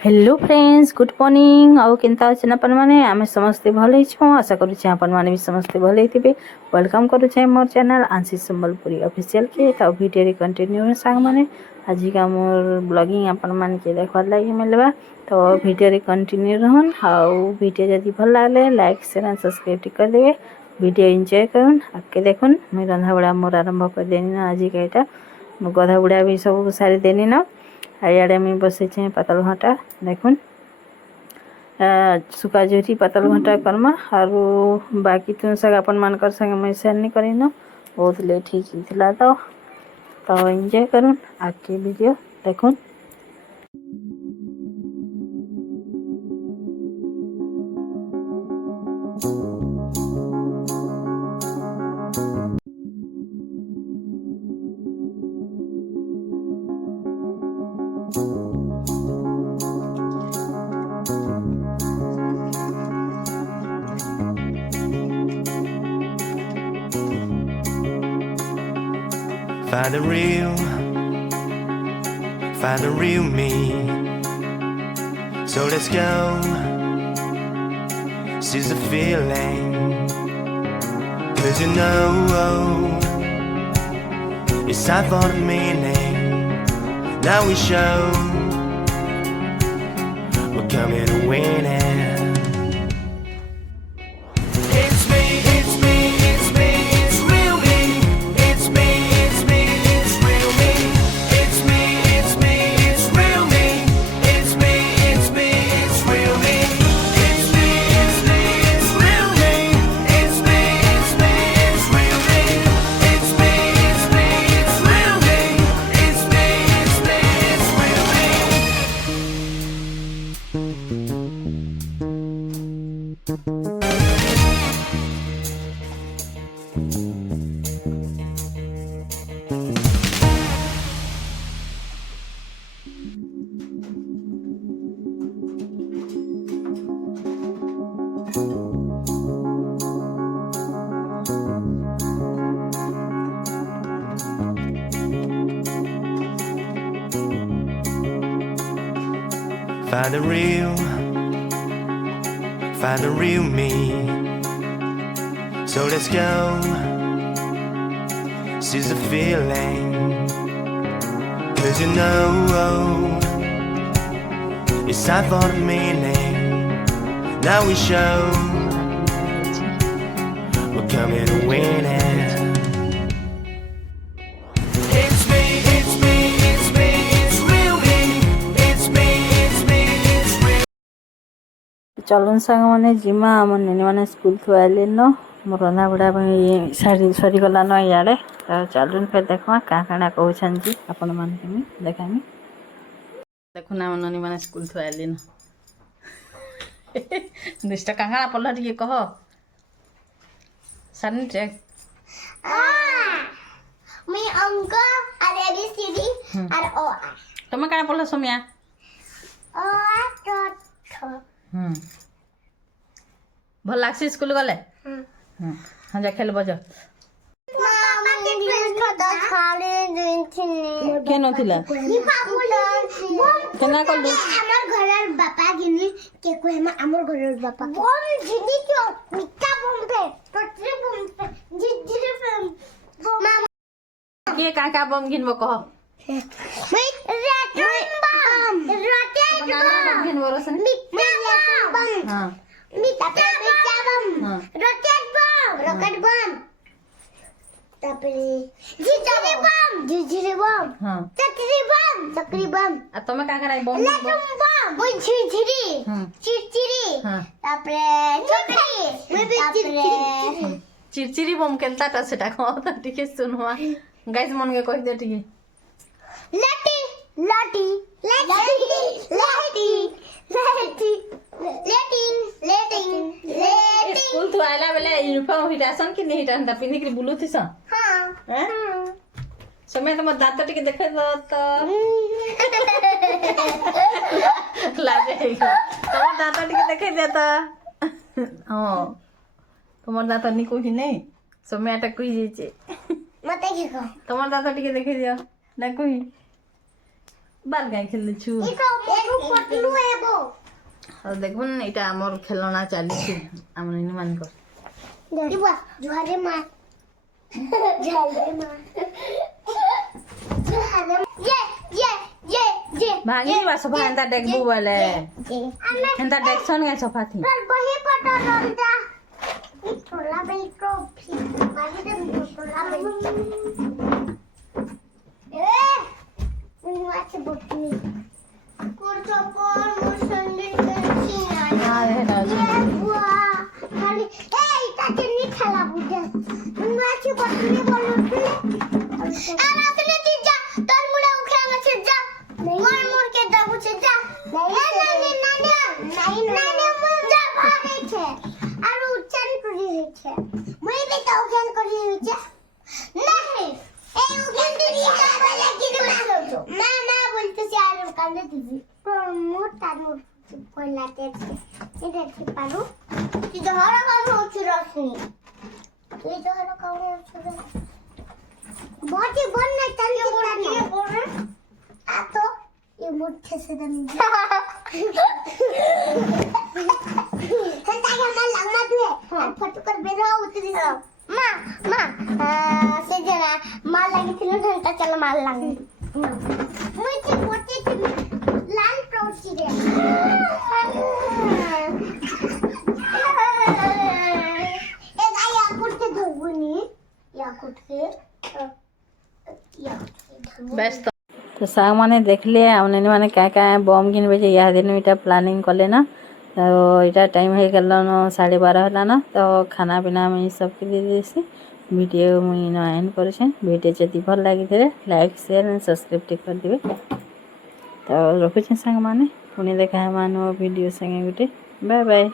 Hello friends, good morning. आउ केनता अच्छे अपन मैंने आम समस्ते भल आशा करुचे आपण मैंने भी समस्ते भल थे। वेलकम करुचे मोर चैनल आंशी संबलपुरी ऑफिशियल के। तो वीडियो कंटिन्यू सांग मैंने आज का मोर ब्लॉगिंग आपण मान के देखवार लगे मिलवा। तो वीडियो कंटिन्यू रहन। आउ वीडियो जदि भल लगे लाइक शेयर एंड सब्सक्राइब कर देवे। वीडियो एंजॉय करन आगे देखुन। मुझे रंधा बड़ा मोर आरंभ कर देनी ना आज का यहाँ गधा बुढ़ा भी सब सारी देनी ना। आड़े मुझे बसे पातल घंटा देखुन सुखा झुरी पातल घंटा करमा और बाकी तुम सब अपन मानकर संगे मैं शेयर नहीं करी न बहुत लेट ही थी। तो एंजॉय करूँ आगे वीडियो देखुन। Find the real me. So let's go. Seize the feeling. 'Cause you know it's time for the meaning. Now we show we're coming to win it. Find the real me. So let's go. Seize the feeling. 'Cause you know it's time for the meaning. Now we show we're coming to win it. चलन सांग मैंने जिमा आम नी मैंने school थुआले न मोर रंधा बुढ़ा सारी सरीगला न इे। तो चलुन फिर देखा क्या क्या कहन जी आपण मान देखामी। देखुन आम ननी मैंने स्कूल थुआले न दुष्ट कांगा पढ़ल टे कह सानी तुम क्या पढ़ल सोमिया? भल लागसी स्कूल गले? हाँ जा खेल बज के नथिला केना कलु हमर घरर बापा गिनी के को हमर घरर बापा बम जिदी क्यों मिठा बम पे टटरी बम पे जिदी बम के का बम गिनबो कह रॉकेट बम गिनबो रसन मिठा बम हां मिठा बम रॉकेट बम तापरे झिझिरी बम हां चक्री बम आ तमे का कराई बम बम ओइ झिझिरी चिरचिरी हां तापरे छोटी चिरचिरी बम केनता ता सेटा कह त ठीक सुनवा गाइस मन के कह दे ठीक लाठी स्कूल तो आला बेले यूनिफॉर्म हिटासन कि नहीं हिटान पिन्ही के बुलू थी सा हां समय तो मत दांत टिके देखे तो लागे तमर दांत टिके देखे दे तो हां तमर दांत नि कोही नहीं समय अटक कोई जेचे मते के को तमर दांत टिके देखे दियो ना कोई बाल गाय खेल छु एक पटलू है ଆଉ ଦେଖୁନ୍ ଏଇଟା ଆମର ଖେଳଣା ଚାଲିଛି ଆମ ମାନଙ୍କର ଦେଖିବା ଜୁହାରେ ମା ଜୁହାରେ ମା ଭାଙ୍ଗି ଯିବା ସଫା ହେନ୍ତା ଦେଖବୁ ବୋଲେ ହେନ୍ତା ଦେଖସନ୍ କାଇଁ ସଫା ଥି ବହି ପଟ ରଲଟା ଟୋଲା ବେଲ ଟ୍ରଫି ବାহিରେ ଟୋଲା ବେଲ ମୁଁ আছে বটনি করছো পর মোর সঙ্গে করছি না বুয়া খালি এইটাকে নি খেলা বুঝে ମୁଁ আছে বটনি বলুছি আর আসলে তুই যা তোর মুড়া উঠে আছে যা মোর মোর কে দাবুছে যা নাই যা ভাগেছে আর উচ্চারণ করে হচ্ছে মই বে তো জ্ঞান করে হচ্ছে नहीं এই উজ্ঞান তুই কাবা লাগি না মা বলতেছি আর কান্দে দিবি মোটা মোট কইলাতে এটা ঠিক পারু তুই ধর কাম হচ্ছে রসনি তুই ধর কাম হচ্ছে বটি বন না তালি বড়ি পড়ে আ তো এই মুঠে সে দম হেতা আমার লাগনা তুই আর ফটো কর বের হও উতরি মা মা সে জানা মাল লাগিছিল ঘন্টা চল মাল লাগি মুই যে বটি লাল প্রৌছি রে এ গায়া করতে ধরবনি ইয়া করতে ব্যস্ত তো ସାଙ୍ଗମାନେ ଦେଖିଲେ ଆମମାନେ ମାନେ କାଁ କାଁ ବମ୍ କିଣିବେ ଯେ ୟା ଦିନ ଏଇଟା ପ୍ଲାନିଂ କଲେ ନା ତ ଏଇଟା ଟାଇମ୍ ହେଇଗଲାନ 12:30 ହେଲାନ ତ ଖାନା ପିନା ମୁଇଁ ସବକେ ଦେଇଦେସି ଭିଡ଼ିଓ ମୁଇଁ ଇନ ଏଣ୍ଡ କରୁଛେ ଭିଡ଼ିଓ ଯଦି ଭଲ ଲାଗିଥିଲେ ଲାଇକ୍ ସେୟାର ଆଣ୍ଡ ସବସ୍କ୍ରାଇବ୍ ଟିକେ କରିଦେବେ ତ ରଖୁଛେ ସାଙ୍ଗମାନେ ପୁଣି ଦେଖା ହେବା ନୂଆ ଭିଡ଼ିଓ ସାଙ୍ଗେ ଗୋଟେ ବାଏ ବାଏ।